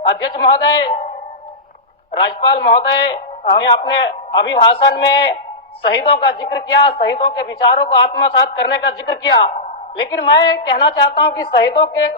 अध्यक्ष महोदय, राज्यपाल महोदय ने अपने अभिभाषण में शहीदों का जिक्र किया, शहीदों के विचारों को आत्मसात करने का जिक्र किया, लेकिन मैं कहना चाहता हूं कि शहीदों के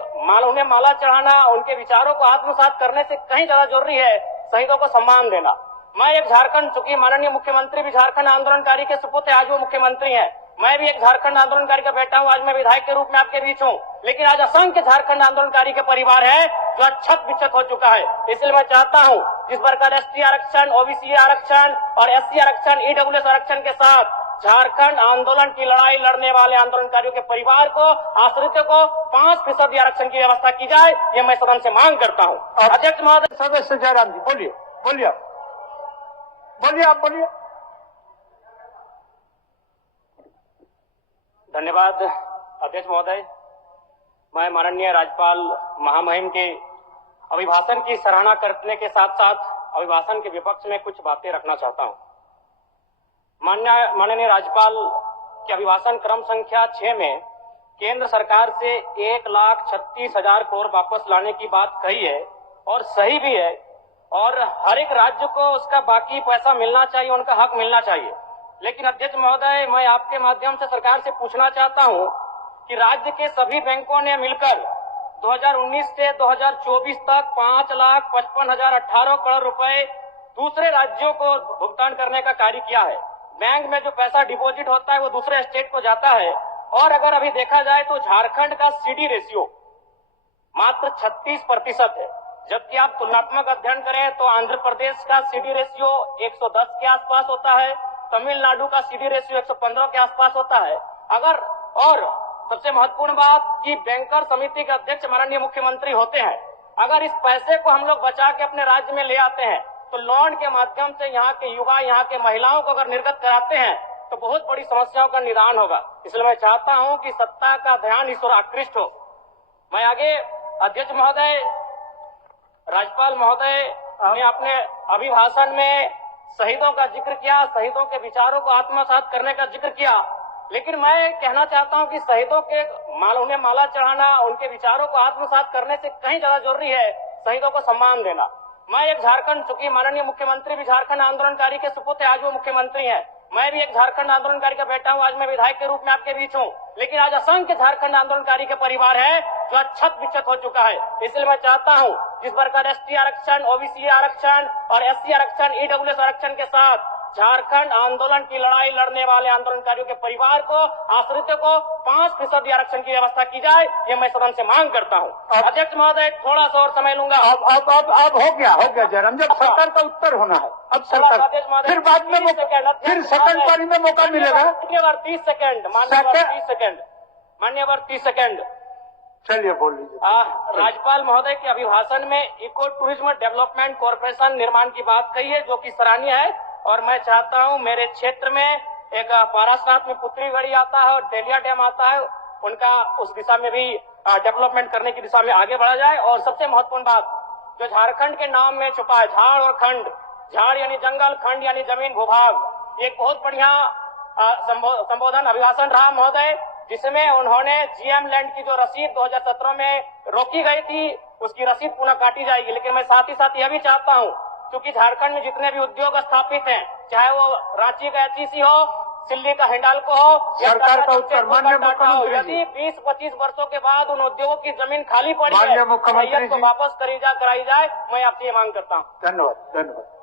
उन्हें माला चढ़ाना, उनके विचारों को आत्मसात करने से कहीं ज्यादा जरूरी है शहीदों को सम्मान देना। मैं एक झारखंड, चूंकि माननीय मुख्यमंत्री भी झारखंड आंदोलनकारी के सुपुत्र, आज वो मुख्यमंत्री हैं, मैं भी एक झारखंड आंदोलनकारी का बेटा हूं, आज मैं विधायक के रूप में आपके बीच हूं, लेकिन आज असंख्य झारखंड आंदोलनकारी के परिवार है जो आज छत बिछत हो चुका है। इसलिए मैं चाहता हूं जिस प्रकार एसटी आरक्षण, ओबीसी आरक्षण और एससी आरक्षण, ईडब्ल्यूएस आरक्षण के साथ झारखंड आंदोलन की लड़ाई लड़ने वाले आंदोलनकारियों के परिवार को, आश्रितों को 5% आरक्षण की व्यवस्था की जाए, ये मैं सदन से मांग करता हूं। अध्यक्ष महोदय। सदस्य जयराम जी बोलिए, बोलिए आप बोलिए। धन्यवाद अध्यक्ष महोदय। मैं माननीय राज्यपाल महामहिम के अभिभाषण की सराहना करने के साथ साथ अभिभाषण के विपक्ष में कुछ बातें रखना चाहता हूं। माननीय राज्यपाल के अभिभाषण क्रम संख्या 6 में केंद्र सरकार से 1,36,000 करोड़ वापस लाने की बात कही है और सही भी है, और हर एक राज्य को उसका बाकी पैसा मिलना चाहिए, उनका हक मिलना चाहिए। लेकिन अध्यक्ष महोदय, मैं आपके माध्यम से सरकार से पूछना चाहता हूं कि राज्य के सभी बैंकों ने मिलकर 2019 से 2024 तक 5,55,018 करोड़ रुपए दूसरे राज्यों को भुगतान करने का कार्य किया है। बैंक में जो पैसा डिपॉजिट होता है वो दूसरे स्टेट को जाता है, और अगर अभी देखा जाए तो झारखंड का सीडी रेशियो मात्र 36% है, जबकि आप तुलनात्मक अध्ययन करें तो आंध्र प्रदेश का सीडी रेशियो 110 के आसपास होता है, तमिलनाडु का सीडी रेशियो 115 के आसपास होता है। और सबसे महत्वपूर्ण बात कि बैंकर समिति के अध्यक्ष माननीय मुख्यमंत्री होते हैं। अगर इस पैसे को हम लोग बचा के अपने राज्य में ले आते हैं तो लोन के माध्यम से यहाँ के युवा, यहाँ के महिलाओं को अगर निर्गत कराते हैं तो बहुत बड़ी समस्याओं का निदान होगा। इसलिए मैं चाहता हूं कि सत्ता का ध्यान इस ओर आकृष्ट हो। मैं आगे अध्यक्ष महोदय, राज्यपाल महोदय ने अपने अभिभाषण में शहीदों का जिक्र किया, शहीदों के विचारों को आत्मसात करने का जिक्र किया, लेकिन मैं कहना चाहता हूं कि शहीदों के उन्हें माला चढ़ाना, उनके विचारों को आत्मसात करने से कहीं ज्यादा जरूरी है शहीदों को सम्मान देना। मैं एक झारखंड, चूंकि माननीय मुख्यमंत्री भी झारखंड आंदोलनकारी के सुपुत्र, आज वो मुख्यमंत्री हैं, मैं भी एक झारखंड आंदोलनकारी का बेटा हूं, आज मैं विधायक के रूप में आपके बीच हूं, लेकिन आज असंख्य झारखंड आंदोलनकारी के परिवार है जो आज छत बिछत हो चुका है। इसलिए मैं चाहता हूं जिस प्रकार एसटी आरक्षण, ओबीसी आरक्षण और एससी आरक्षण, ईडब्ल्यूएस आरक्षण के साथ झारखंड आंदोलन की लड़ाई लड़ने वाले आंदोलनकारियों के परिवार को, आश्रितों को 5% आरक्षण की व्यवस्था की जाए, ये मैं सदन से मांग करता हूं। अध्यक्ष महोदय, थोड़ा सा और समय लूंगा। अब हो गया जयराम, जब सरकार का उत्तर होना है अब सरकार, फिर बाद में फिर सेकंड पारी में मौका मिलेगा। मान्यवर 30 सेकंड, मान्यवर 30 सेकंड। चलिए बोल लीजिए। राज्यपाल महोदय के अभिभाषण में इको टूरिज्म डेवलपमेंट कॉर्पोरेशन निर्माण की बात कही है, जो कि सराहनीय है, और मैं चाहता हूं मेरे क्षेत्र में एक पारासनाथ में पुत्री गढ़ी आता है और डेलिया डैम आता है, उनका उस दिशा में भी डेवलपमेंट करने की दिशा में आगे बढ़ा जाए। और सबसे महत्वपूर्ण बात जो झारखंड के नाम में छुपा है, झाड़ और खंड, झाड़ यानी जंगल, खंड यानी जमीन भूभाग, एक बहुत बढ़िया संबोधन अभिभाषण रहा महोदय, जिसमें उन्होंने जीएम लैंड की जो रसीद 2017 में रोकी गई थी उसकी रसीद पुनः काटी जाएगी। लेकिन मैं साथ ही साथ यह भी चाहता हूं, क्योंकि झारखंड में जितने भी उद्योग स्थापित हैं, चाहे वो रांची का एचईसी हो, दिल्ली का हिंडाल्को हो, सरकार का उत्तर माननीय मुख्यमंत्री, यदि 20-25 वर्षों के बाद उन उद्योगों की जमीन खाली पड़ी है, माननीय मुख्यमंत्री को वापस कराई जाए, मैं आपसे ये मांग करता हूँ। धन्यवाद।